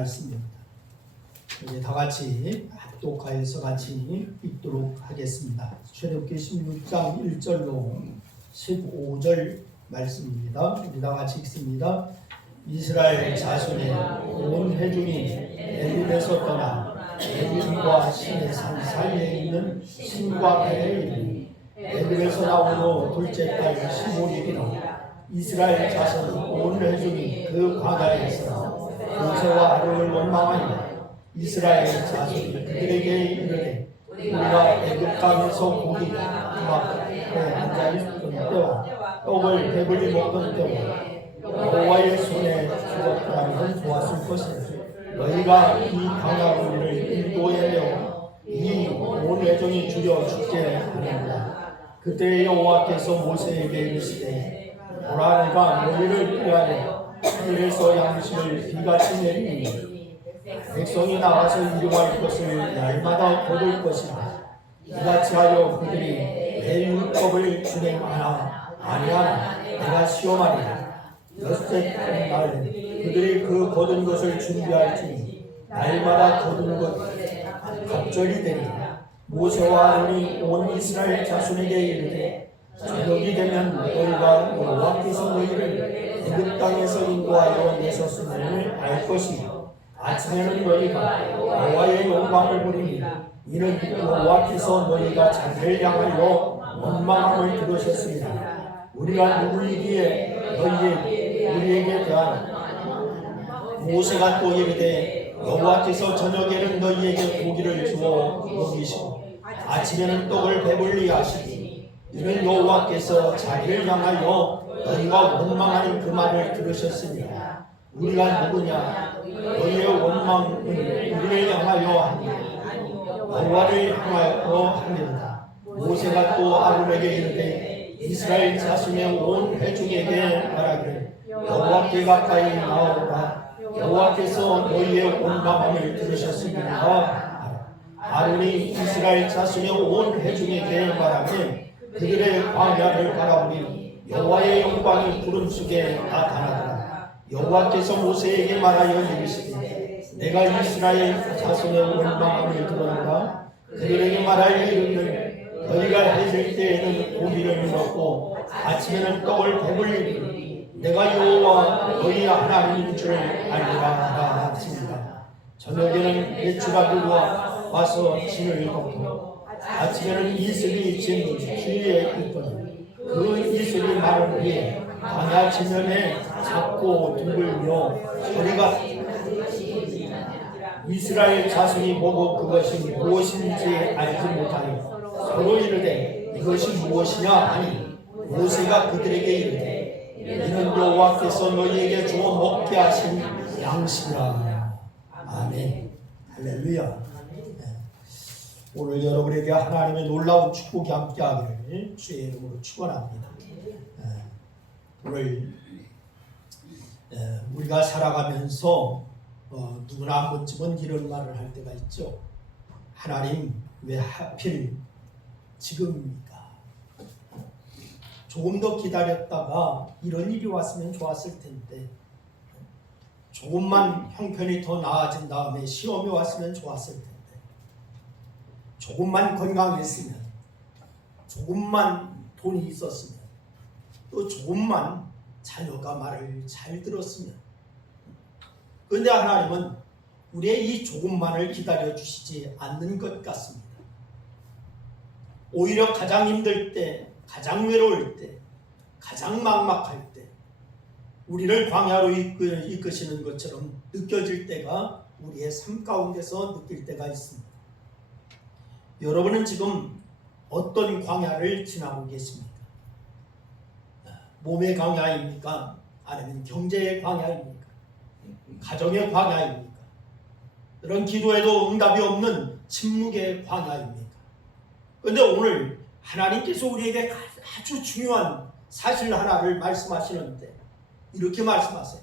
말씀입니다. 이제 다 같이 합독하여서 같이 읽도록 하겠습니다. 출애굽기 16장 1절로 15절 말씀입니다. 우리 다 같이 읽습니다. 이스라엘 자손의 온 회중이 애굽에서 떠나 애굽과 시내산 사이에 있는 신과에 이르니 애굽에서 나온 후 둘째 달 15일이라 이스라엘 자손 온 회중이 그 광야에서 모세와 아론을 원망하니 이스라엘 자손이 그들에게 이르되 우리가 애굽 땅에서 고기 그 앞에 앉아있던 때와 떡을 배불리 먹던 때와 여호와의 손에 죽었더라면 좋았을 것이라. 너희가 이 광야 우리를 인도에 내어 이 온 회중이 죽여 죽게 하는구나. 그때 여호와께서 모세에게 이르시되 보라 내가 너희를 위하여 하늘에서 양식을 비같이 내리니 백성이 나가서 일용할 것을 날마다 거둘 것이라. 이같이 하여 그들이 내 율법을 준행하나 아니하나 내가 시험하리라. 여섯째 날 그들이 그 거둔 것을 준비할지니 날마다 거둔 것 갑절이 되리라. 모세와 아론이 온 이스라엘 자손에게 이르되 저녁이 되면 너희가 여호와께서 너희를 애굽 땅에서 인도하여 내셨음을 알 것이요 아침에는 너희가 여호와의 영광을 보리니 이는 여호와께서 너희가 자기를 향하여 원망함을 들으셨습니다. 우리가 누구이기에 우리에게 대한 모세가 또 이르되 여호와께서 저녁에는 너희에게 고기를 주어 먹이시고 아침에는 떡을 배불리 하시니 이는 여호와께서 자기를 향하여 너희가 원망하는 그 말을 들으셨습니다. 우리가 누구냐? 너희의 원망은 우리를 향하여 하니 여호와를 향하여 하느니라. 모세가 또 아론에게 이르되 이스라엘 자손의 온 회중에게 말하기를 여호와께 가까이 나오라. 여호와께서 너희의 원망함을 들으셨습니다. 아론이 이스라엘 자손의 온 회중에게 말하되 그들의 광야를 바라보니 여호와의 영광이 구름 속에 나타나더라. 여호와께서 모세에게 말하여 이르시되 내가 이스라엘 자손의 원망함을 들었노라. 그들에게 말하여 이르기를 너희가 해질 때에는 고기를 먹고 아침에는 떡을 배불리니 내가 여호와 너희 하나님인 줄 알리라 하였습니다. 저녁에는 배추가루가 와서 진을 덮고 아침에는 이슬이 진 주위에 있더니 그 이슬이 마른 위에 광야 지면에 작고 둥글며 소리가 이스라엘 자손이 보고 그것이 무엇인지 알지 못하여 서로 이르되 이것이 무엇이냐 하니 모세가 그들에게 이르되 이는 여호와께서 너희에게 주어 먹게 하신 양식이라. 아멘. 할렐루야. 오늘 여러분에게 하나님의 놀라운 축복이 함께하기를 주의 이름으로 축원합니다. 오늘 우리가 살아가면서 누구나 한 번쯤은 이런 말을 할 때가 있죠. 하나님 왜 하필 지금입니까? 조금 더 기다렸다가 이런 일이 왔으면 좋았을 텐데, 조금만 형편이 더 나아진 다음에 시험이 왔으면 좋았을 텐데, 조금만 건강했으면, 조금만 돈이 있었으면, 또 조금만 자녀가 말을 잘 들었으면. 그런데 하나님은 우리의 이 조금만을 기다려 주시지 않는 것 같습니다. 오히려 가장 힘들 때, 가장 외로울 때, 가장 막막할 때 우리를 광야로 이끄시는 것처럼 느껴질 때가 우리의 삶 가운데서 느낄 때가 있습니다. 여러분은 지금 어떤 광야를 지나고 계십니까? 몸의 광야입니까? 아니면 경제의 광야입니까? 가정의 광야입니까? 이런 기도에도 응답이 없는 침묵의 광야입니까? 그런데 오늘 하나님께서 우리에게 아주 중요한 사실 하나를 말씀하시는데 이렇게 말씀하세요.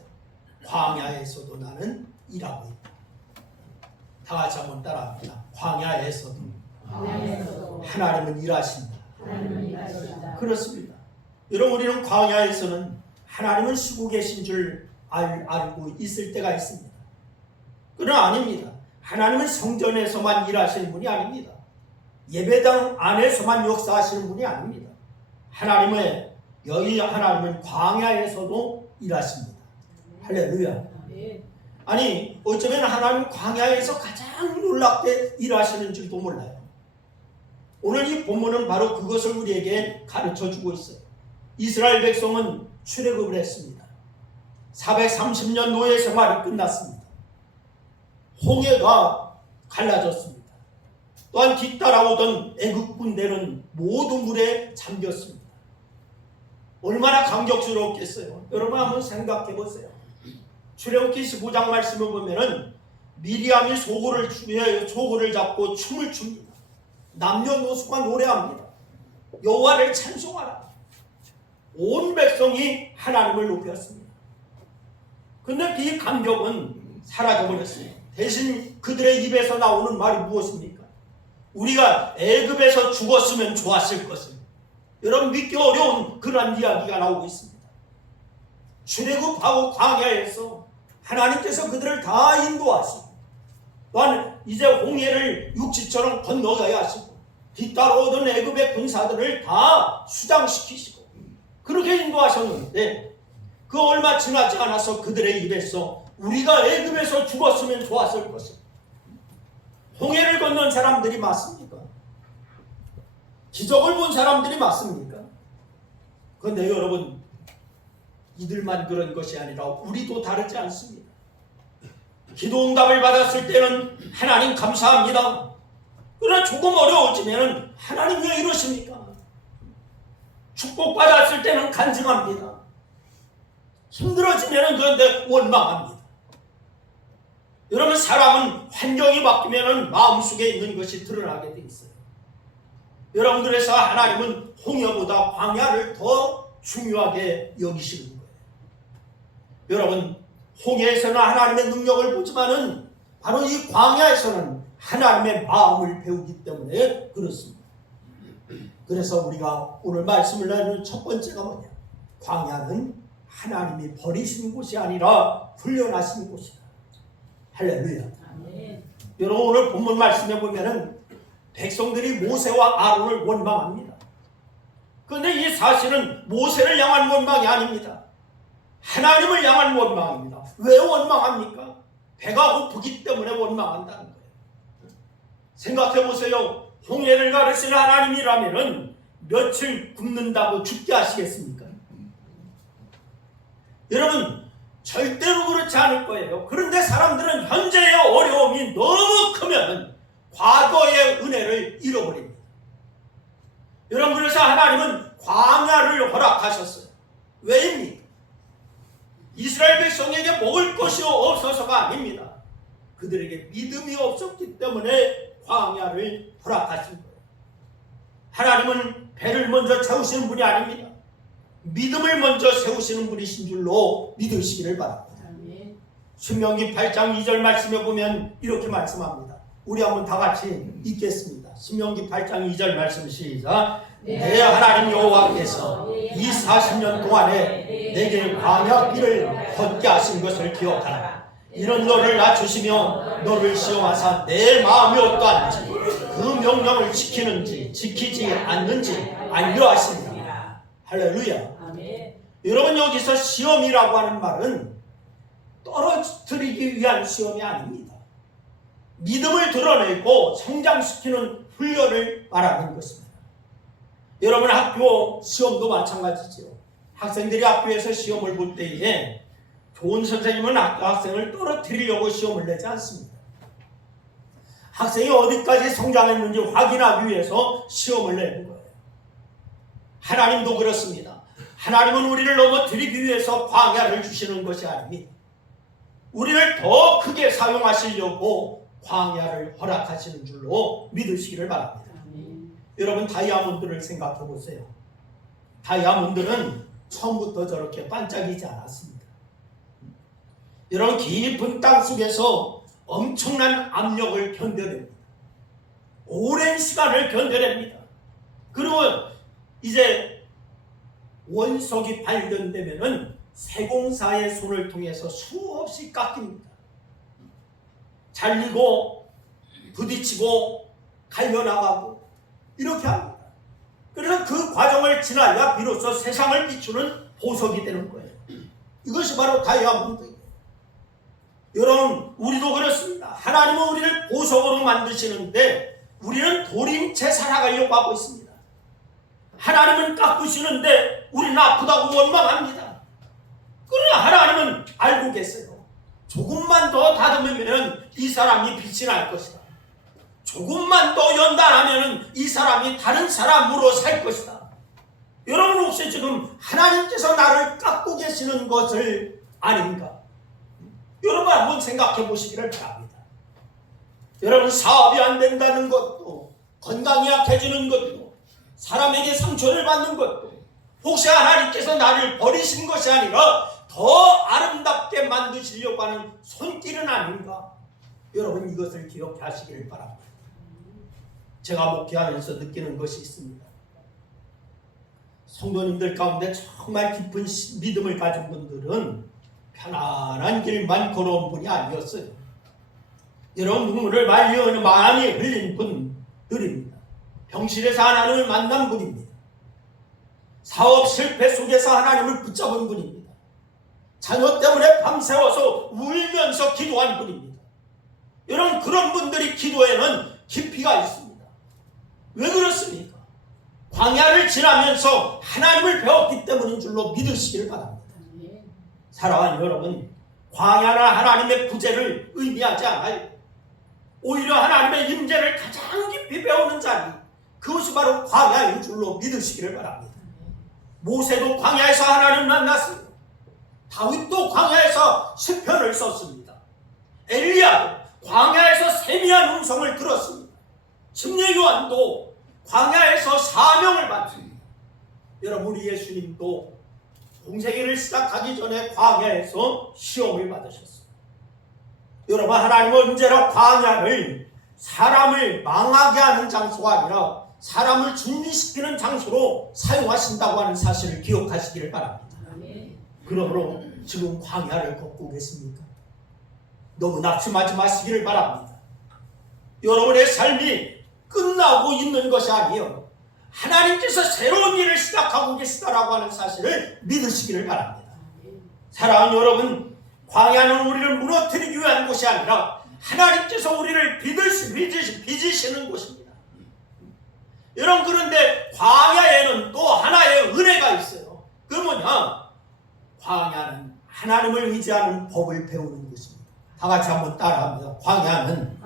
광야에서도 나는 일하고 있다. 다 같이 한번 따라합니다. 광야에서도 하나님은 일하신다. 그렇습니다. 여러분, 우리는 광야에서는 하나님은 쉬고 계신 줄 알고 있을 때가 있습니다. 그러나 아닙니다. 하나님은 성전에서만 일하시는 분이 아닙니다. 예배당 안에서만 역사하시는 분이 아닙니다. 하나님은 광야에서도 일하십니다. 할렐루야. 아니 어쩌면 하나님 광야에서 가장 놀랍게 일하시는 줄도 몰라요. 오늘 이 본문은 바로 그것을 우리에게 가르쳐주고 있어요. 이스라엘 백성은 출애굽을 했습니다. 430년 노예 생활이 끝났습니다. 홍해가 갈라졌습니다. 또한 뒤따라오던 애국 군대는 모두 물에 잠겼습니다. 얼마나 감격스럽겠어요. 여러분 한번 생각해 보세요. 출애굽기 15장 말씀을 보면은 미리암이 소고를 잡고 춤을 춥니다. 남녀노소가 노래합니다. 여호와를 찬송하라. 온 백성이 하나님을 높였습니다. 그런데 그 감격은 사라져버렸습니다. 대신 그들의 입에서 나오는 말이 무엇입니까? 우리가 애굽에서 죽었으면 좋았을 것을. 여러분 믿기 어려운 그런 이야기가 나오고 있습니다. 출애굽하고 광야에서 하나님께서 그들을 다 인도하시고 또한 이제 홍해를 육지처럼 건너가야 하시고 뒤따라오던 애굽의 군사들을 다 수장시키시고 그렇게 인도하셨는데 그 얼마 지나지 않아서 그들의 입에서 우리가 애굽에서 죽었으면 좋았을 것을. 홍해를 건넌 사람들이 맞습니까? 기적을 본 사람들이 맞습니까? 그런데 여러분 이들만 그런 것이 아니라 우리도 다르지 않습니다. 기도 응답을 받았을 때는 하나님 감사합니다. 그러나 조금 어려워지면 하나님 왜 이러십니까? 축복받았을 때는 간증합니다. 힘들어지면 그런데 원망합니다. 여러분 사람은 환경이 바뀌면 마음속에 있는 것이 드러나게 돼 있어요. 여러분 그래서 하나님은 홍해보다 광야를 더 중요하게 여기시는 거예요. 여러분 홍해에서는 하나님의 능력을 보지만은 바로 이 광야에서는 하나님의 마음을 배우기 때문에 그렇습니다. 그래서 우리가 오늘 말씀을 나누는 첫 번째가 뭐냐? 광야는 하나님이 버리신 곳이 아니라 훈련하신 곳이다. 할렐루야. 아멘. 여러분 오늘 본문 말씀에 보면은 백성들이 모세와 아론을 원망합니다. 그런데 이 사실은 모세를 향한 원망이 아닙니다. 하나님을 향한 원망입니다. 왜 원망합니까? 배가 고프기 때문에 원망한다는 거예요. 생각해 보세요. 홍해를 가르치는 하나님이라면은 며칠 굶는다고 죽게 하시겠습니까? 여러분 절대로 그렇지 않을 거예요. 그런데 사람들은 현재의 어려움이 너무 크면 과거의 은혜를 잃어버립니다. 여러분 그래서 하나님은 광야를 허락하셨어요. 왜입니까? 이스라엘 백성에게 먹을 것이 없어서가 아닙니다. 그들에게 믿음이 없었기 때문에 광야를 허락하신 거예요. 하나님은 배를 먼저 채우시는 분이 아닙니다. 믿음을 먼저 세우시는 분이신 줄로 믿으시기를 바랍니다. 신명기 8장 2절 말씀에 보면 이렇게 말씀합니다. 우리 한번 다 같이 읽겠습니다. 신명기 8장 2절 말씀 시작. 내 하나님 여호와께서 이 40년 동안에 내게 광야 길을 걷게 하신 것을 기억하라. 이런 너를 낮추시며 너를 시험하사 내 마음이 어떠한지 그 명령을 지키는지 지키지 않는지 알려하십니다. 할렐루야. 여러분 여기서 시험이라고 하는 말은 떨어뜨리기 위한 시험이 아닙니다. 믿음을 드러내고 성장시키는 훈련을 말하는 것입니다. 여러분 학교 시험도 마찬가지죠. 학생들이 학교에서 시험을 볼 때에 좋은 선생님은 학생을 떨어뜨리려고 시험을 내지 않습니다. 학생이 어디까지 성장했는지 확인하기 위해서 시험을 내는 거예요. 하나님도 그렇습니다. 하나님은 우리를 넘어뜨리기 위해서 광야를 주시는 것이 아닙니다. 우리를 더 크게 사용하시려고 광야를 허락하시는 줄로 믿으시기를 바랍니다. 여러분 다이아몬드를 생각해 보세요. 다이아몬드는 처음부터 저렇게 반짝이지 않았습니다. 여러분 깊은 땅 속에서 엄청난 압력을 견뎌냅니다. 오랜 시간을 견뎌냅니다. 그리고 이제 원석이 발견되면은 세공사의 손을 통해서 수없이 깎입니다. 잘리고 부딪히고 갈려나가고 이렇게 합니다. 그래서 그 과정을 지나야 비로소 세상을 비추는 보석이 되는 거예요. 이것이 바로 다이아몬드예요. 여러분, 우리도 그렇습니다. 하나님은 우리를 보석으로 만드시는데 우리는 돌인채 살아가려고 하고 있습니다. 하나님은 깎으시는데 우리는 아프다고 원망합니다. 그러나 하나님은 알고 계세요. 조금만 더 다듬으면 이 사람이 빛이 날 것이다. 조금만 더 연단하면 이 사람이 다른 사람으로 살 것이다. 여러분, 혹시 지금 하나님께서 나를 깎고 계시는 것을 아닌가? 여러분 한번 생각해 보시기를 바랍니다. 여러분, 사업이 안 된다는 것도, 건강이 약해지는 것도, 사람에게 상처를 받는 것도 혹시 하나님께서 나를 버리신 것이 아니라 더 아름답게 만드시려고 하는 손길은 아닌가? 여러분, 이것을 기억하시기를 바랍니다. 제가 목회하면서 느끼는 것이 있습니다. 성도님들 가운데 정말 깊은 믿음을 가진 분들은 편안한 길만 걸어온 분이 아니었어요. 여러분, 눈물을 많이 흘린 분들입니다. 병실에서 하나님을 만난 분입니다. 사업 실패 속에서 하나님을 붙잡은 분입니다. 자녀 때문에 밤새워서 울면서 기도한 분입니다. 여러분, 그런 분들이 기도에는 깊이가 있습니다. 왜 그렇습니까? 광야를 지나면서 하나님을 배웠기 때문인 줄로 믿으시기를 바랍니다. 사랑하는 여러분, 광야는 하나님의 부재를 의미하지 않아요. 오히려 하나님의 임재를 가장 깊이 배우는 자리, 그것이 바로 광야인 줄로 믿으시기를 바랍니다. 모세도 광야에서 하나님을 만났어요. 다윗도 광야에서 시편을 썼습니다. 엘리야도 광야에서 세미한 음성을 들었습니다. 침례 요한도 광야에서 사명을 받습니다. 여러분, 우리 예수님도 공생애를 시작하기 전에 광야에서 시험을 받으셨습니다. 여러분, 하나님은 언제나 광야를 사람을 망하게 하는 장소가 아니라 사람을 준비시키는 장소로 사용하신다고 하는 사실을 기억하시기를 바랍니다. 그러므로 지금 광야를 걷고 계십니까? 너무 낙심하지 마시기를 바랍니다. 여러분의 삶이 끝나고 있는 것이 아니에요. 하나님께서 새로운 일을 시작하고 계시다라고 하는 사실을 믿으시기를 바랍니다. 사랑하는 여러분, 광야는 우리를 무너뜨리기 위한 곳이 아니라 하나님께서 우리를 빚으시는 곳입니다. 여러분, 그런데 광야에는 또 하나의 은혜가 있어요. 그 뭐냐? 광야는 하나님을 의지하는 법을 배우는 곳입니다. 다 같이 한번 따라합니다. 광야는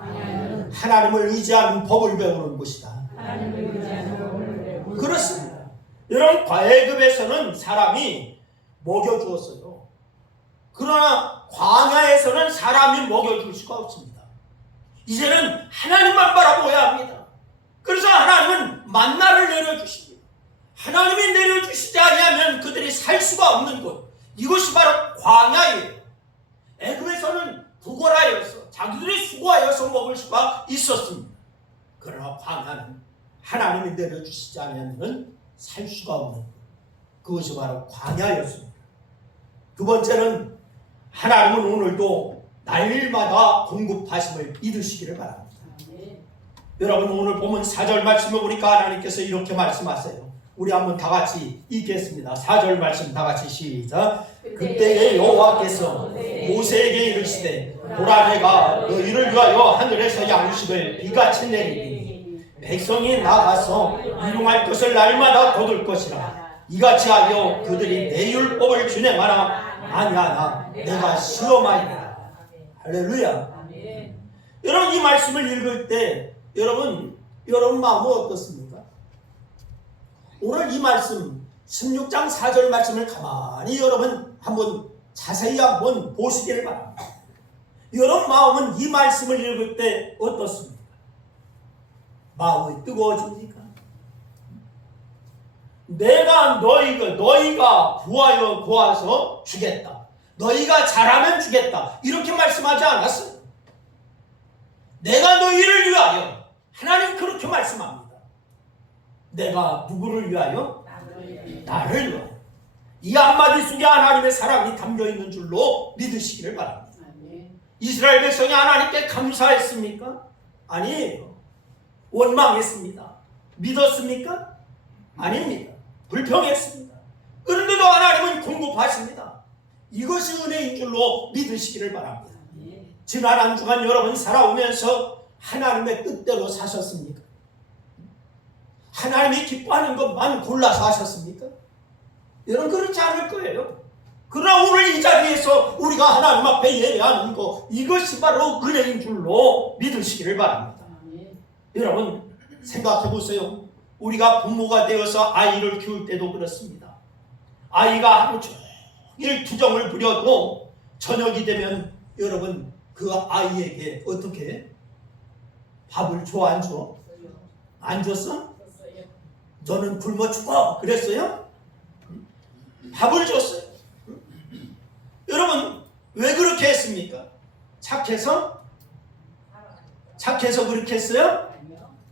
하나님을 의지하는 법을 배우는 곳이다. 그렇습니다. 여러분, 애굽에서는 사람이 먹여주었어요. 그러나 광야에서는 사람이 먹여줄 수가 없습니다. 이제는 하나님만 바라보아야 합니다. 그래서 하나님은 만나를 내려주십니다. 하나님이 내려주시지 아니하면 그들이 살 수가 없는 곳, 이것이 바로 광야예요. 애굽에서는 부고라여서 자기들이 수고하여서 먹을 수가 있었습니다. 그러나 광야는 하나님이 내려주시지 않으면 살 수가 없는 것, 그것이 바로 광야였습니다. 두 번째는 하나님은 오늘도 날마다 공급하심을 믿으시기를 바랍니다. 여러분, 오늘 보면 4절 말씀을 보니까 하나님께서 이렇게 말씀하세요. 우리 한번 다 같이 읽겠습니다. 4절 말씀 다 같이 시작. 그때에 여호와께서 모세에게 이르시되 보라, 내가 너희를 위하여 하늘에서 양식을 비같이 내리니 백성이 나가서 일용할 것을 날마다 거둘 것이라. 이같이 하여 그들이 내 율법을 준행하나 아니하나 내가 시험하리라. 할렐루야. 여러분, 이 말씀을 읽을 때 여러분 마음은 어떻습니까? 오늘 이 말씀 16장 4절 말씀을 가만히 여러분 한번 자세히 한번 보시기를 바랍니다. 여러분 마음은 이 말씀을 읽을 때 어떻습니까? 마음이 뜨거워집니까? 내가 너희가 구하서 주겠다. 너희가 잘하면 주겠다. 이렇게 말씀하지 않았어요. 내가 너희를 위하여, 하나님 그렇게 말씀합니다. 내가 누구를 위하여? 나를 위하여. 이 한마디 속에 하나님의 사랑이 담겨있는 줄로 믿으시기를 바랍니다. 이스라엘 백성이 하나님께 감사했습니까? 아니에요. 원망했습니다. 믿었습니까? 아닙니다. 불평했습니다. 그런데도 하나님은 공급하십니다. 이것이 은혜인 줄로 믿으시기를 바랍니다. 지난 한 주간 여러분 살아오면서 하나님의 뜻대로 사셨습니까? 하나님이 기뻐하는 것만 골라서 하셨습니까? 여러분 그렇지 않을 거예요. 그러나 오늘 이 자리에서 우리가 하나님 앞에 예배하는 것, 이것이 바로 은혜인 줄로 믿으시기를 바랍니다. 여러분 생각해 보세요. 우리가 부모가 되어서 아이를 키울 때도 그렇습니다. 아이가 하루 종일 투정을 부려도 저녁이 되면 여러분 그 아이에게 어떻게 밥을 줘 안 줘? 안 줬어? 너는 굶어 죽어 그랬어요? 밥을 줬어요. 여러분 왜 그렇게 했습니까? 착해서 그렇게 했어요?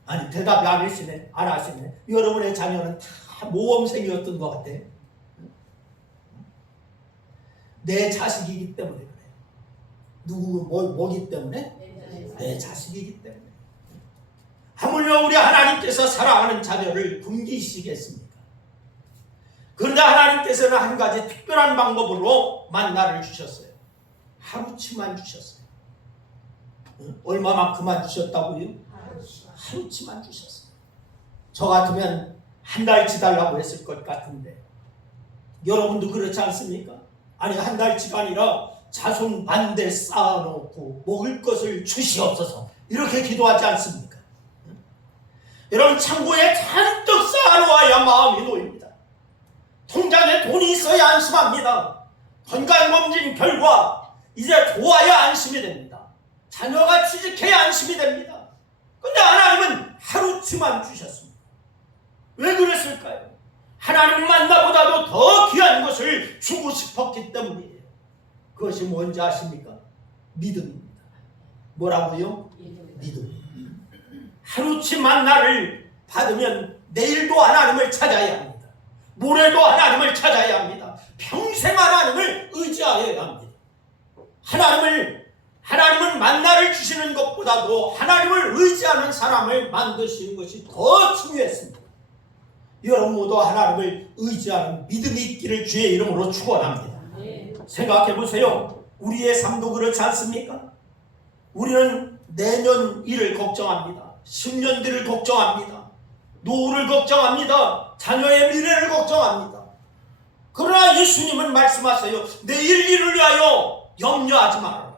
아니 대답이 안 하시네. 안 하시네. 여러분의 자녀는 다 모범생이었던 것 같아. 내 자식이기 때문에 그래. 누구 뭐기 때문에? 내 자식이기 때문에. 하물며 우리 하나님께서 사랑하는 자녀를 굶기시겠습니까? 그런데 하나님께서는 한 가지 특별한 방법으로 만나를 주셨어요. 하루치만 주셨어요. 얼마만큼만 주셨다고요? 하루치만 주셨어요. 저 같으면 한 달치 달라고 했을 것 같은데 여러분도 그렇지 않습니까? 아니 한 달치가 아니라 자손 반대 쌓아놓고 먹을 것을 주시옵소서 이렇게 기도하지 않습니까? 여러분 창고에 잔뜩 쌓아놓아야 마음이 놓입니다. 통장에 돈이 있어야 안심합니다. 건강검진 결과 이제 좋아야 안심이 됩니다. 자녀가 취직해야 안심이 됩니다. 그런데 하나님은 하루치만 주셨습니다. 왜 그랬을까요? 하나님 만나보다도 더 귀한 것을 주고 싶었기 때문이에요. 그것이 뭔지 아십니까? 믿음입니다. 뭐라고요? 믿음. 하루치 만나를 받으면 내일도 하나님을 찾아야 합니다. 모레도 하나님을 찾아야 합니다. 평생 하나님을 의지하여야 합니다. 하나님은 만나를 주시는 것보다도 하나님을 의지하는 사람을 만드시는 것이 더 중요했습니다. 여러분 모두 하나님을 의지하는 믿음이 있기를 주의 이름으로 축원합니다. 생각해 보세요. 우리의 삶도 그렇지 않습니까? 우리는 내년 일을 걱정합니다. 10년 뒤를 걱정합니다. 노후를 걱정합니다. 자녀의 미래를 걱정합니다. 그러나 예수님은 말씀하세요. 내일 일을 위하여 염려하지 말아라.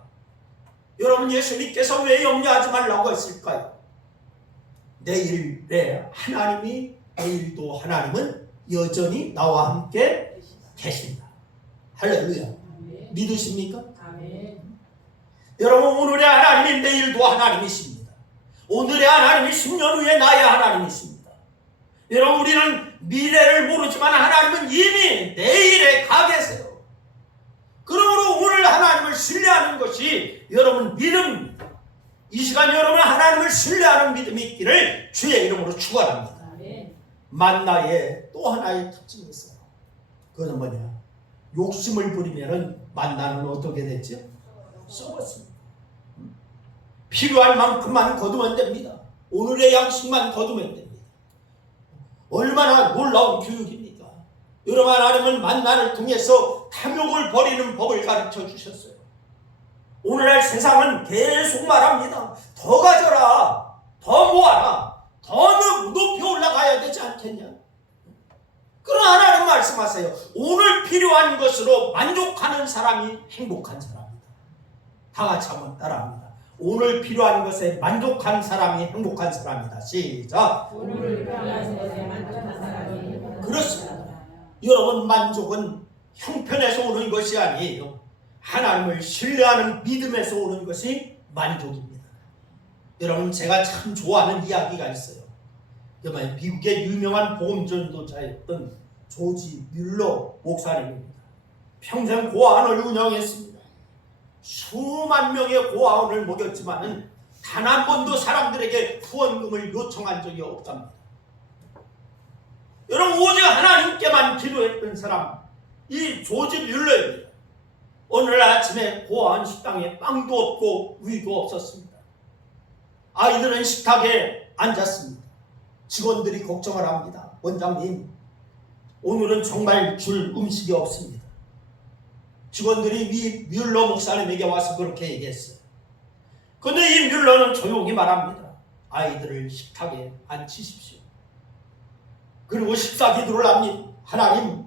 여러분 예수님께서 왜 염려하지 말라고 했을까요? 내일에 내일도 하나님은 여전히 나와 함께 계신다. 할렐루야. 믿으십니까? 여러분 오늘의 하나님이 내일도 하나님이십니다. 오늘의 하나님이 10년 후에 나의 하나님이십니다. 여러분 우리는 미래를 모르지만 하나님은 이미 내일에 가 계세요. 그러므로 오늘 하나님을 신뢰하는 것이 여러분 믿음입니다. 이 시간 여러분 하나님을 신뢰하는 믿음이 있기를 주의 이름으로 축원합니다. 만나에 또 하나의 특징이 있어요. 그것은 뭐냐? 욕심을 부리면은 만나는 어떻게 됐죠? 썩었습니다. 필요할 만큼만 거두면 됩니다. 오늘의 양식만 거두면 됩니다. 얼마나 놀라운 교육입니까? 여러분 하나님은 만나를 통해서 탐욕을 버리는 법을 가르쳐 주셨어요. 오늘날 세상은 계속 말합니다. 더 가져라, 더 모아라, 더 높이 올라가야 되지 않겠냐? 그러나 하나님 말씀하세요. 오늘 필요한 것으로 만족하는 사람이 행복한 사람이다. 다 같이 한번 따라합니다. 오늘 필요한 것에 만족한 사람이 행복한 사람이다. 시작. 오늘 필요한 것에 만족한 사람이 행복한 사람이다. 그렇습니다. 여러분 만족은 형편에서 오는 것이 아니에요. 하나님을 신뢰하는 믿음에서 오는 것이 만족입니다. 여러분 제가 참 좋아하는 이야기가 있어요. 미국의 유명한 복음전도자였던 조지 뮬러 목사님입니다. 평생 고아원을 운영했습니다. 수만 명의 고아원을 먹였지만 단 한 번도 사람들에게 후원금을 요청한 적이 없답니다. 여러분 오직 하나님께만 기도했던 사람 이 조지 뮬러입니다. 오늘 아침에 고아원 식당에 빵도 없고 우유도 없었습니다. 아이들은 식탁에 앉았습니다. 직원들이 걱정을 합니다. 원장님, 오늘은 정말 줄 음식이 없습니다. 직원들이 뮬러 목사님에게 와서 그렇게 얘기했어요. 그런데 이 뮬러는 조용히 말합니다. 아이들을 식탁에 앉히십시오. 그리고 식사 기도를 합니다. 하나님,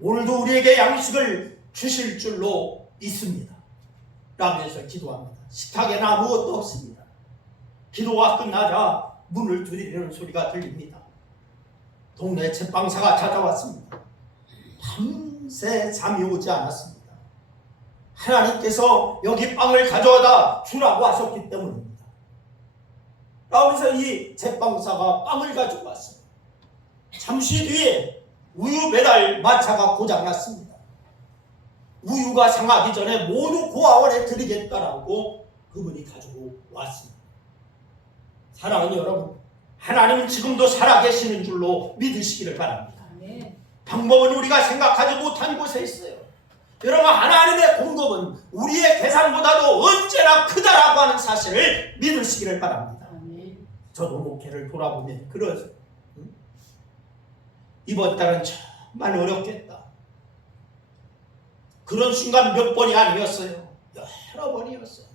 오늘도 우리에게 양식을 주실 줄로 믿습니다. 라면서 기도합니다. 식탁에는 아무것도 없습니다. 기도가 끝나자 문을 두드리는 소리가 들립니다. 동네 채빵사가 찾아왔습니다. 밤새 잠이 오지 않았습니다. 하나님께서 여기 빵을 가져다 주라고 하셨기 때문입니다. 그러면서 이 채빵사가 빵을 가지고 왔습니다. 잠시 뒤에 우유 배달 마차가 고장났습니다. 우유가 상하기 전에 모두 고아원에 드리겠다라고 그분이 가지고 왔습니다. 사랑하는 여러분, 하나님은 지금도 살아계시는 줄로 믿으시기를 바랍니다. 방법은 우리가 생각하지 못한 곳에 있어요. 여러분, 하나님의 공급은 우리의 계산보다도 언제나 크다라고 하는 사실을 믿으시기를 바랍니다. 저도 목회를 돌아보면 그러죠. 이번 달은 정말 어렵겠다. 그런 순간 몇 번이 아니었어요. 여러 번이었어요.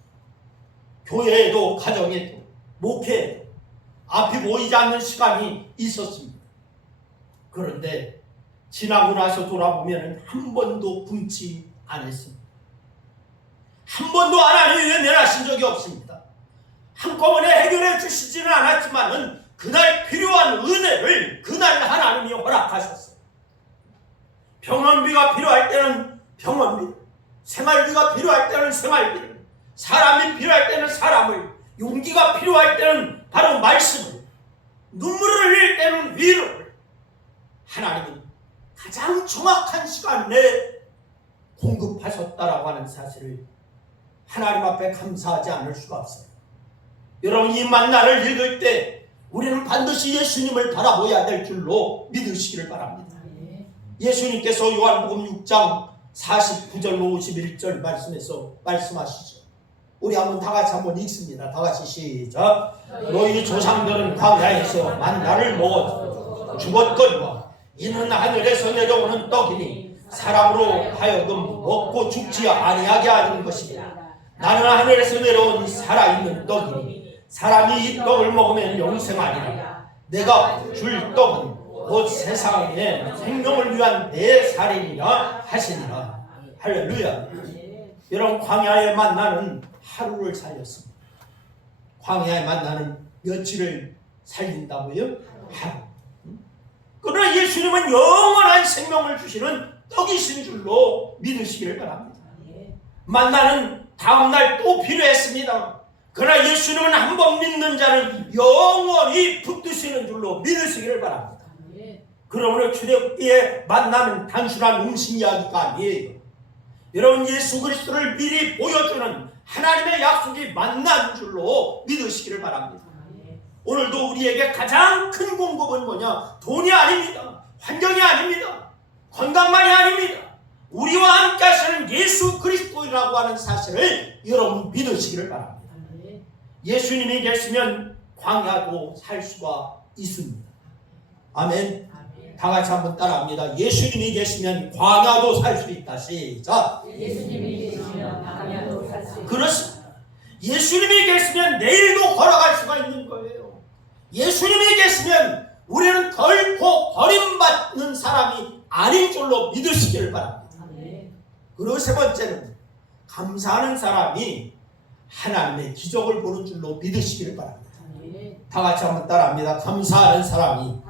교회에도 가정에도 목회에도 앞이 보이지 않는 시간이 있었습니다. 그런데 지나고 나서 돌아보면 한 번도 굶지 않았습니다. 한 번도 하나님이 외면하신 적이 없습니다. 한꺼번에 해결해 주시지는 않았지만은 그날 필요한 은혜를 그날 하나님이 허락하셨어요. 병원비가 필요할 때는 병원비, 생활비가 필요할 때는 생활비를, 사람이 필요할 때는 사람을, 용기가 필요할 때는 바로 말씀을, 눈물을 흘릴 때는 위로를, 하나님은 가장 정확한 시간 내에 공급하셨다라고 하는 사실을 하나님 앞에 감사하지 않을 수가 없어요. 여러분, 이 만나를 읽을 때 우리는 반드시 예수님을 바라보아야 될 줄로 믿으시기를 바랍니다. 예수님께서 요한복음 6장 49절로 51절 말씀에서 말씀하시죠. 우리 한번 다 같이 한번 읽습니다. 다 같이 시작. 너희 조상들은 광야에서 만나를 먹어 죽었거니와 이는 하늘에서 내려오는 떡이니 사람으로 하여금 먹고 죽지 아니하게 하는 것이니라. 나는 하늘에서 내려온 살아있는 떡이니 사람이 이 떡을 먹으면 영생하리라. 내가 줄 떡은 곧 세상에 생명을 위한 내 살이니라 하시니라. 할렐루야. 여러분, 광야에 만나는 하루를 살렸습니다. 광야에 만나는 며칠을 살린다고요? 하루. 그러나 예수님은 영원한 생명을 주시는 떡이신 줄로 믿으시기를 바랍니다. 만나는 다음날 또 필요했습니다. 그러나 예수님은 한 번 믿는 자는 영원히 붙드시는 줄로 믿으시기를 바랍니다. 그러므로 출애굽기의 만나는 단순한 음식 이야기가 아니에요. 여러분, 예수 그리스도를 미리 보여주는 하나님의 약속이 만난 줄로 믿으시기를 바랍니다. 오늘도 우리에게 가장 큰 공급은 뭐냐? 돈이 아닙니다. 환경이 아닙니다. 건강만이 아닙니다. 우리와 함께 하시는 예수 그리스도라고 하는 사실을 여러분 믿으시기를 바랍니다. 예수님이 계시면 광야도 살 수가 있습니다. 아멘. 다 같이 한번 따라합니다. 예수님이 계시면 광야도 살 수 있다. 시작. 예수님이 계시면 광야도 살 수 있다. 그렇습니다. 예수님이 계시면 내일도 걸어갈 수가 있는 거예요. 예수님이 계시면 우리는 결코 버림받는 사람이 아닌 줄로 믿으시기를 바랍니다. 그리고 세 번째는 감사하는 사람이 하나님의 기적을 보는 줄로 믿으시기를 바랍니다. 다 같이 한번 따라합니다. 감사하는 사람이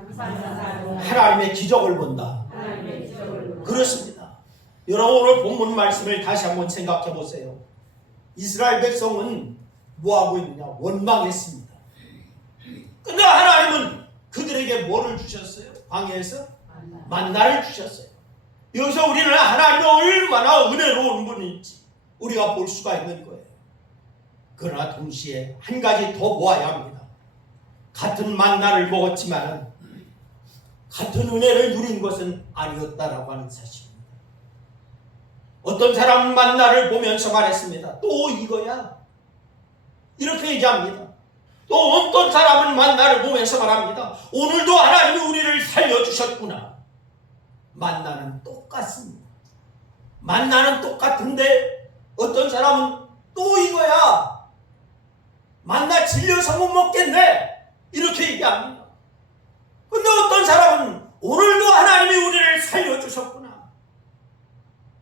하나님의 기적을 본다. 그렇습니다. 여러분, 오늘 본문 말씀을 다시 한번 생각해 보세요. 이스라엘 백성은 뭐하고 있느냐? 원망했습니다. 근데 하나님은 그들에게 뭐를 주셨어요? 광야에서 만나를 주셨어요. 여기서 우리는 하나님이 얼마나 은혜로운 분인지 우리가 볼 수가 있는 거예요. 그러나 동시에 한 가지 더 보아야 합니다. 같은 만나를 먹었지만 같은 은혜를 누린 것은 아니었다라고 하는 사실입니다. 어떤 사람은 만나를 보면서 말했습니다. 또 이거야? 이렇게 얘기합니다. 또 어떤 사람은 만나를 보면서 말합니다. 오늘도 하나님이 우리를 살려주셨구나. 만나는 똑같습니다. 만나는 똑같은데 어떤 사람은 또 이거야? 만나 질려서 못 먹겠네. 이렇게 얘기합니다. 근데 어떤 사람은 오늘도 하나님이 우리를 살려주셨구나.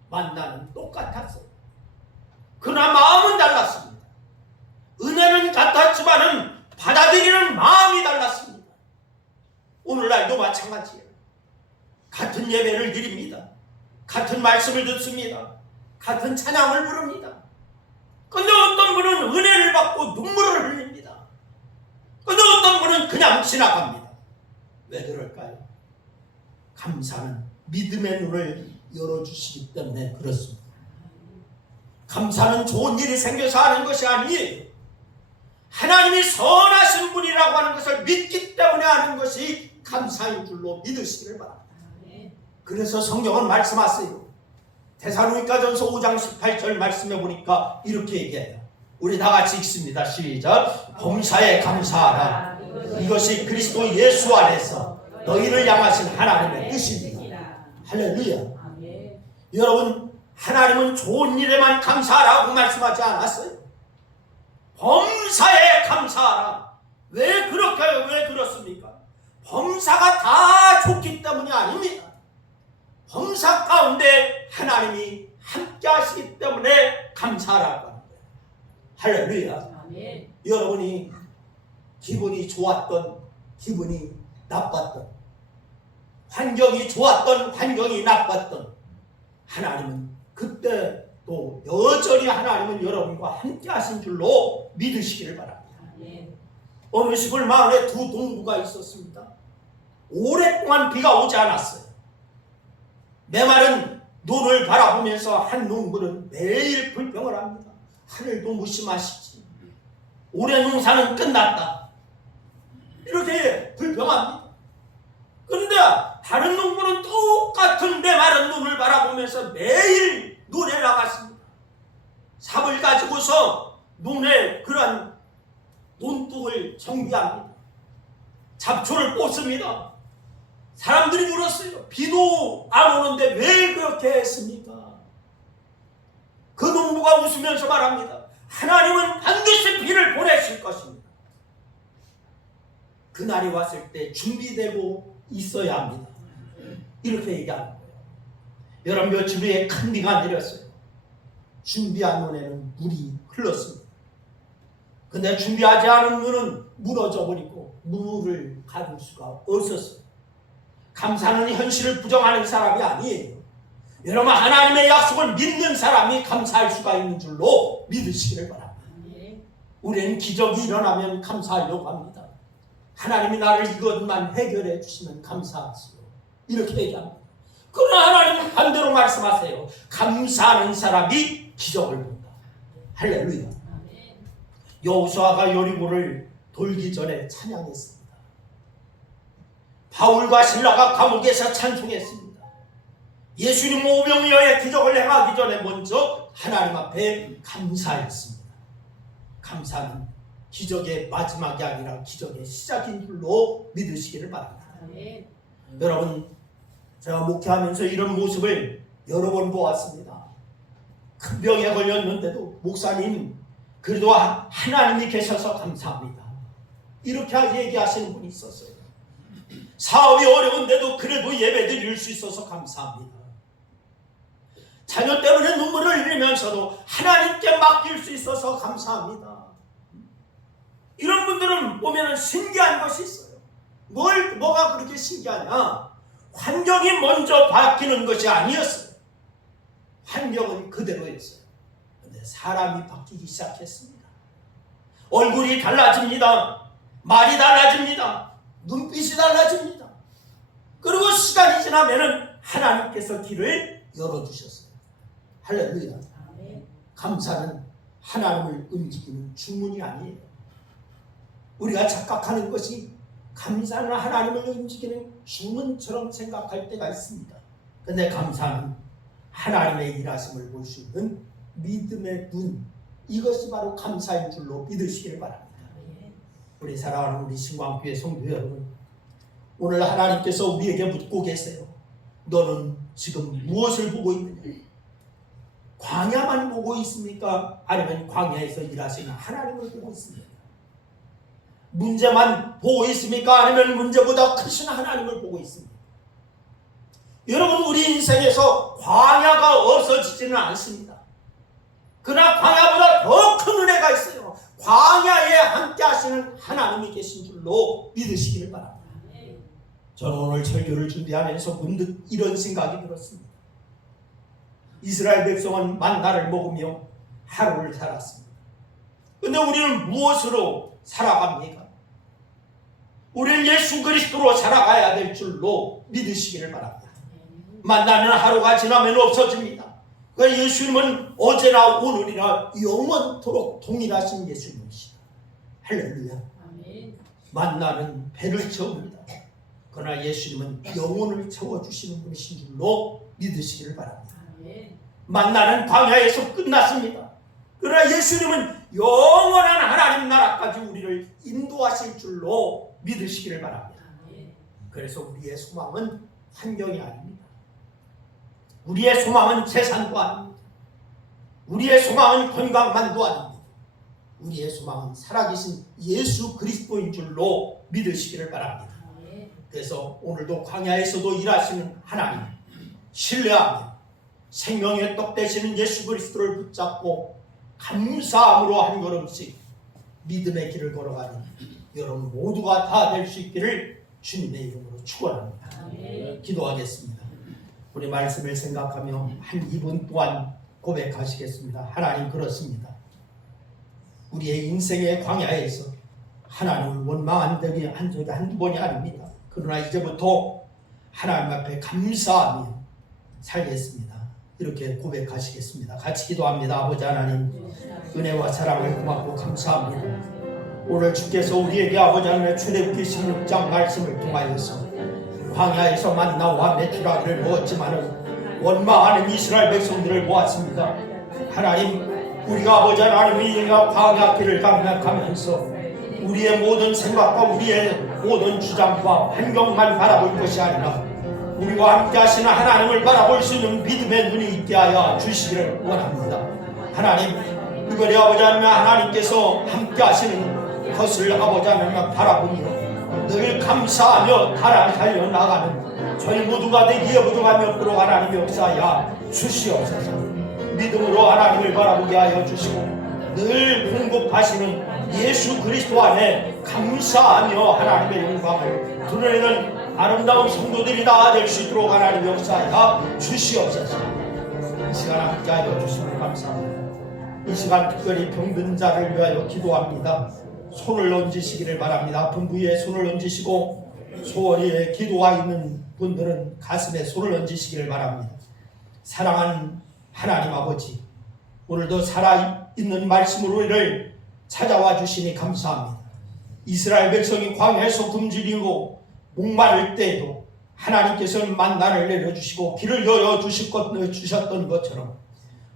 만나는 똑같았어요. 그러나 마음은 달랐습니다. 은혜는 같았지만은 받아들이는 마음이 달랐습니다. 오늘날도 마찬가지예요. 같은 예배를 드립니다. 같은 말씀을 듣습니다. 같은 찬양을 부릅니다. 근데 어떤 분은 은혜를 받고 눈물을 흘립니다. 근데 어떤 분은 그냥 지나갑니다. 왜 그럴까요? 감사는 믿음의 눈을 열어주시기 때문에 그렇습니다. 감사는 좋은 일이 생겨서 하는 것이 아니에요. 하나님이 선하신 분이라고 하는 것을 믿기 때문에 하는 것이 감사인 줄로 믿으시기를 바랍니다. 그래서 성경은 말씀하세요. 데살로니가전서 5장 18절 말씀해 보니까 이렇게 얘기해요. 우리 다 같이 읽습니다. 시작. 범사에 감사하라. 이것이 그리스도 예수 안에서 너희를 향하신 하나님의 뜻입니다. 할렐루야. 여러분, 하나님은 좋은 일에만 감사하라고 말씀하지 않았어요? 범사에 감사하라. 왜 그렇습니까? 범사가 다 좋기 때문이 아닙니다. 범사 가운데 하나님이 함께 하시기 때문에 감사하라고 하는 거예요. 할렐루야. 아멘. 여러분이 기분이 좋았던 기분이 나빴던, 환경이 좋았던 환경이 나빴던, 하나님은 그때 또 여전히 하나님은 여러분과 함께 하신 줄로 믿으시기를 바랍니다. 어느 시골 마을에 두 동부가 있었습니다. 오랫동안 비가 오지 않았어요. 메마른 눈을 바라보면서 한 농부는 매일 불평을 합니다. 하늘도 무심하시지. 올해 농사는 끝났다. 이렇게 불평합니다. 그런데 다른 농부는 똑같은 메마른 눈을 바라보면서 매일 논에 나갔습니다. 삽을 가지고서 논에 그러한 논둑을 정비합니다. 잡초를 뽑습니다. 사람들이 물었어요. 비도 안 오는데 왜 그렇게 했습니까? 그 농부가 웃으면서 말합니다. 하나님은 반드시 비를 보내실 것입니다. 그날이 왔을 때 준비되고 있어야 합니다. 이렇게 얘기하는 거예요. 여러분, 며칠 후에 큰 비가 내렸어요. 준비한 논에는 물이 흘렀습니다. 근데 준비하지 않은 눈은 무너져 버리고 물을 가둘 수가 없었어요. 감사는 현실을 부정하는 사람이 아니에요. 여러분, 하나님의 약속을 믿는 사람이 감사할 수가 있는 줄로 믿으시기를 바랍니다. 우리는 기적이 일어나면 감사하려고 합니다. 하나님이 나를 이것만 해결해 주시면 감사하시오. 이렇게 얘기합니다. 그러나 하나님은 반대로 말씀하세요. 감사하는 사람이 기적을 본다. 할렐루야. 여호수아가 여리고를 돌기 전에 찬양했습니다. 바울과 실라가 감옥에서 찬송했습니다. 예수님 오병이어의 기적을 행하기 전에 먼저 하나님 앞에 감사했습니다. 감사는 기적의 마지막이 아니라 기적의 시작인 줄로 믿으시기를 바랍니다. 여러분, 제가 목회하면서 이런 모습을 여러 번 보았습니다. 큰 병에 걸렸는데도 목사님, 그래도 하나님이 계셔서 감사합니다. 이렇게 얘기하시는 분이 있었어요. 사업이 어려운데도 그래도 예배 드릴 수 있어서 감사합니다. 자녀 때문에 눈물을 흘리면서도 하나님께 맡길 수 있어서 감사합니다. 이런 분들은 보면 신기한 것이 있어요. 뭐가 그렇게 신기하냐? 환경이 먼저 바뀌는 것이 아니었어요. 환경은 그대로였어요. 그런데 사람이 바뀌기 시작했습니다. 얼굴이 달라집니다. 말이 달라집니다. 눈빛이 달라집니다. 그리고 시간이 지나면 하나님께서 길을 열어주셨어요. 할렐루야. 감사는 하나님을 움직이는 주문이 아니에요. 우리가 착각하는 것이 감사는 하나님을 움직이는 주문처럼 생각할 때가 있습니다. 근데 감사는 하나님의 일하심을 볼 수 있는 믿음의 눈, 이것이 바로 감사인 줄로 믿으시길 바랍니다. 우리 사랑하는 우리 신광교회 성도 여러분, 오늘 하나님께서 우리에게 묻고 계세요. 너는 지금 무엇을 보고 있느냐? 광야만 보고 있습니까? 아니면 광야에서 일하시는 하나님을 보고 있습니까? 문제만 보고 있습니까? 아니면 문제보다 크신 하나님을 보고 있습니까? 여러분, 우리 인생에서 광야가 없어지지는 않습니다. 그러나 광야보다 더 큰 은혜가 있어요. 광야에 함께 하시는 하나님이 계신 줄로 믿으시기를 바랍니다. 저는 오늘 설교를 준비하면서 문득 이런 생각이 들었습니다. 이스라엘 백성은 만나를 먹으며 하루를 살았습니다. 그런데 우리는 무엇으로 살아갑니까? 우리는 예수 그리스도로 살아가야 될 줄로 믿으시기를 바랍니다. 만나는 하루가 지나면 없어집니다. 그러니까 예수님은 어제나 오늘이나 영원토록 동일하신 예수님이시다. 할렐루야. 만나는 배를 채웁니다. 그러나 예수님은 영혼을 채워주시는 분이신 줄로 믿으시기를 바랍니다. 만나는 광야에서 끝났습니다. 그러나 예수님은 영원한 하나님 나라까지 우리를 인도하실 줄로 믿으시기를 바랍니다. 그래서 우리의 소망은 환경이 아닙니다. 우리의 소망은 재산도 아닙니다. 우리의 소망은 건강만도 아닙니다. 우리의 소망은 살아계신 예수 그리스도인 줄로 믿으시기를 바랍니다. 그래서 오늘도 광야에서도 일하시는 하나님 신뢰하며 생명의 떡 되시는 예수 그리스도를 붙잡고 감사함으로 한 걸음씩 믿음의 길을 걸어가는 여러분 모두가 다 될 수 있기를 주님의 이름으로 축원합니다. 기도하겠습니다. 우리 말씀을 생각하며 한 2분 동안 고백하시겠습니다. 하나님, 그렇습니다. 우리의 인생의 광야에서 하나님을 원망한 적이 한두 번이 아닙니다. 그러나 이제부터 하나님 앞에 감사하며 살겠습니다. 이렇게 고백하시겠습니다. 같이 기도합니다. 아버지 하나님, 은혜와 사랑을 고맙고 감사합니다. 오늘 주께서 우리에게 아버지 하나님의 출애굽기 16장 말씀을 통하여서 광야에서 만나와 메추라기를 먹었지만은 원망하는 이스라엘 백성들을 보았습니다. 하나님, 우리가 아버지 하나님이 광야길을 강락하면서 우리의 모든 생각과 우리의 모든 주장과 환경만 바라볼 것이 아니라 우리와 함께 하시는 하나님을 바라볼 수 있는 믿음의 눈이 있게 하여 주시기를 원합니다. 하나님, 이번에 아버지 하나님 하나님께서 함께 하시는 것을 아버지 하나님 바라보며 늘 감사하며 달려 나가는 저희 모두가 되기에 부족하며 앞으로 하나님 역사하여 주시옵소서. 믿음으로 하나님을 바라보게 하여 주시고 늘 공급하시는 예수 그리스도 안에 감사하며 하나님의 영광을 드러내는 아름다운 성도들이 다 될 수 있도록 하나님 역사하여 주시옵소서. 이 시간 함께 하여 주시면 감사합니다. 이 시간 특별히 병든 자를 위하여 기도합니다. 손을 얹으시기를 바랍니다. 아픈 부위에 손을 얹으시고 소원에 기도가 있는 분들은 가슴에 손을 얹으시기를 바랍니다. 사랑하는 하나님 아버지, 오늘도 살아있는 말씀으로 우리를 찾아와 주시니 감사합니다. 이스라엘 백성이 광야에서 굶주리고 목마를 때에도 하나님께서는 만나를 내려주시고 길을 열어주셨던 것처럼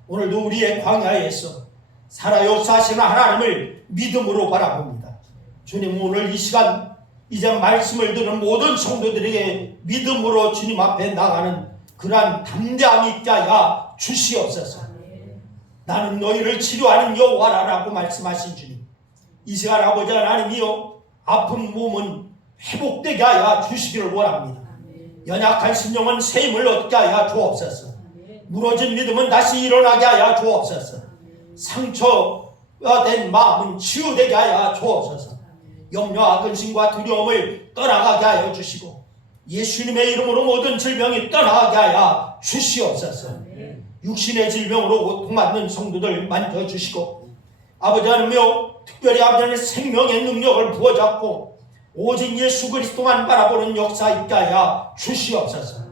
오늘도 우리의 광야에서 살아 역사하시는 하나님을 믿음으로 바라봅니다. 주님, 오늘 이 시간 이제 말씀을 듣는 모든 성도들에게 믿음으로 주님 앞에 나가는 그러한 담대함이 있게 하여 주시옵소서. 나는 너희를 치료하는 여호와라고 말씀하신 주님, 이 시간 아버지 하나님이여 아픈 몸은 회복되게 하여 주시기를 원합니다. 연약한 심령은 새 힘을 얻게 하여 주옵소서. 무너진 믿음은 다시 일어나게 하여 주옵소서. 상처가 된 마음은 치유되게 하여 주옵소서. 염려와 근심과 두려움을 떠나가게 하여 주시고 예수님의 이름으로 모든 질병이 떠나가게 하여 주시옵소서. 육신의 질병으로 고통받는 성도들 만져주시고 아버지 하나님이여 특별히 아버지의 생명의 능력을 부어잡고 오직 예수 그리스도만 바라보는 역사 있게 하여 주시옵소서.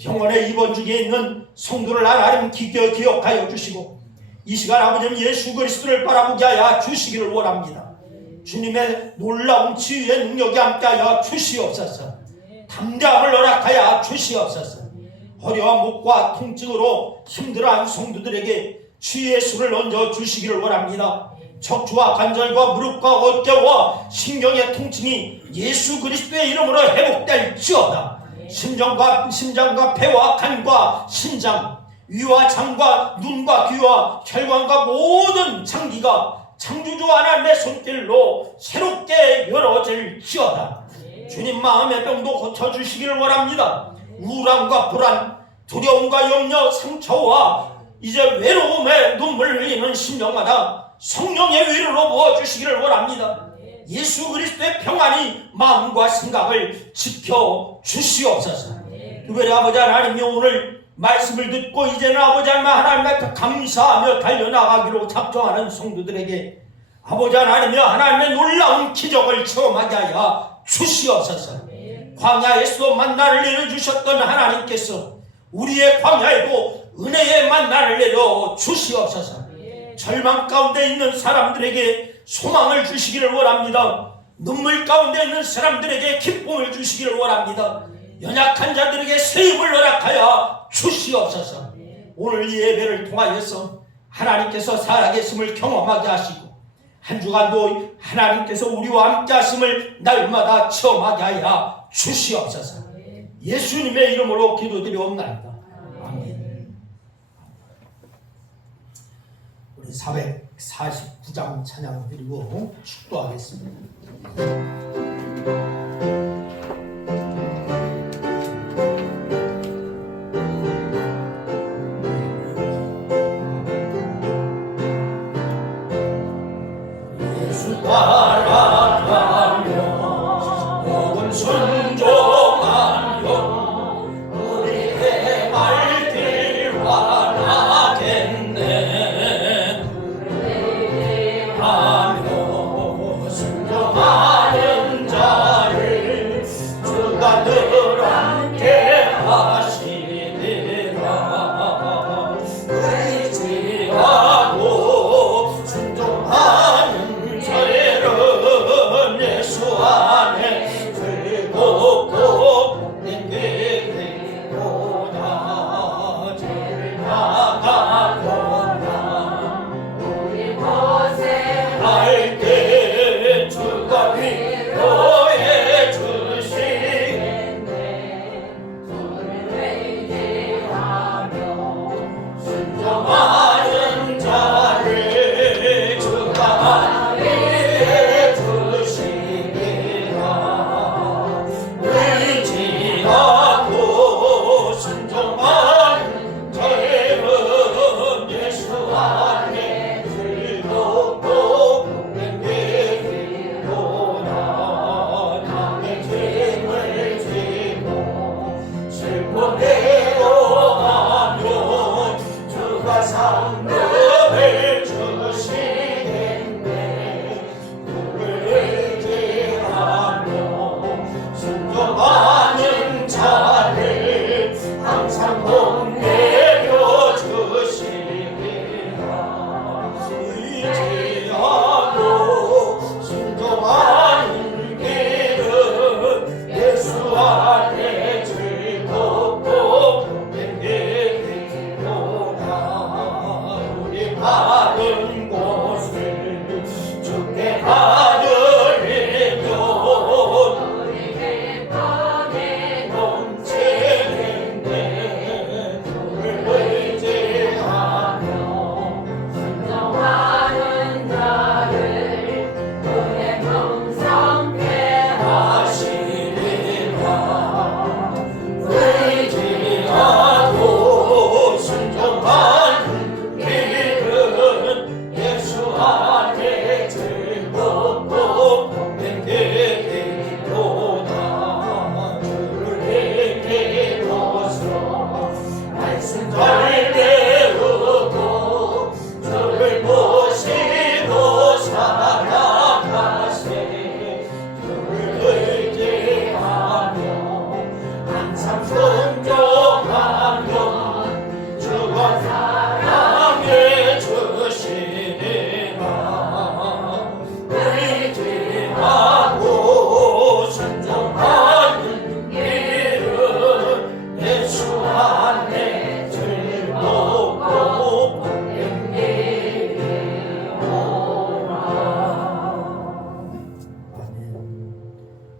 병원에 입원 중에 있는 성도를 하나님 기억하여 주시고 이 시간 아버지는 예수 그리스도를 바라보게 하여 주시기를 원합니다. 주님의 놀라운 치유의 능력이 함께 하여 주시옵소서. 담대함을 허락하여 주시옵소서. 허리와 목과 통증으로 힘들어하는 성도들에게 주 예수를 얹어 주시기를 원합니다. 척추와 관절과 무릎과 어깨와 신경의 통증이 예수 그리스도의 이름으로 회복될지어다. 심장과 폐와 간과 신장, 위와 장과 눈과 귀와 혈관과 모든 장기가 창조주 하나님의 손길로 새롭게 열어질지어다. 주님 마음의 병도 고쳐주시기를 원합니다. 우울함과 불안, 두려움과 염려, 상처와 이제 외로움에 눈물 흘리는 심령마다 성령의 위로로 부어주시기를 원합니다. 예수 그리스도의 평안이 마음과 생각을 지켜주시옵소서. 특별히 아버지 하나님이 오늘 말씀을 듣고 이제는 아버지 하나님 앞에 감사하며 달려나가기로 작정하는 성도들에게 아버지 하나님의 놀라운 기적을 체험하게 하여 주시옵소서. 광야에서 만나를 내려주셨던 하나님께서 우리의 광야에도 은혜의 만나를 내려 주시옵소서. 절망 가운데 있는 사람들에게 소망을 주시기를 원합니다. 눈물 가운데 있는 사람들에게 기쁨을 주시기를 원합니다. 연약한 자들에게 새 힘을 허락하여 주시옵소서. 오늘 이 예배를 통하여서 하나님께서 살아계심을 경험하게 하시고 한 주간도 하나님께서 우리와 함께 하심을 날마다 체험하게 하여 주시옵소서. 예수님의 이름으로 기도드리옵나이다. 아멘. 우리 449장 찬양 드리고 축도하겠습니다. 주가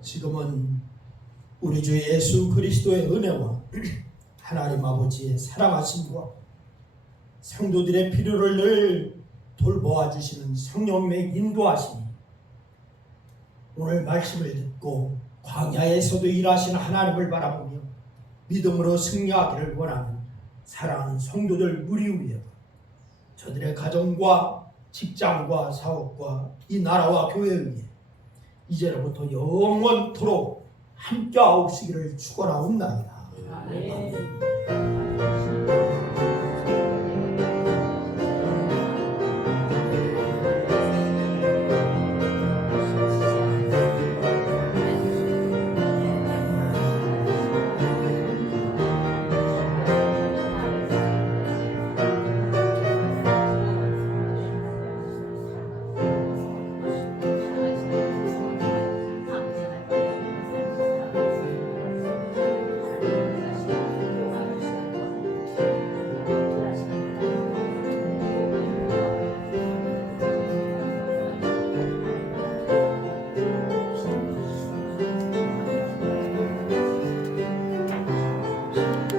지금은 우리 주 예수 그리스도의 은혜와 하나님 아버지의 사랑하심과 성도들의 필요를 늘 돌보아 주시는 성령님의 인도하심이 오늘 말씀을 듣고 광야에서도 일하시는 하나님을 바라보며 믿음으로 승리하기를 원하는 사랑하는 성도들 무리 위에 저들의 가정과 직장과 사업과 이 나라와 교회 위에 이제로부터 영원토록 함께하옵시기를 축원하옵나이다. 아멘.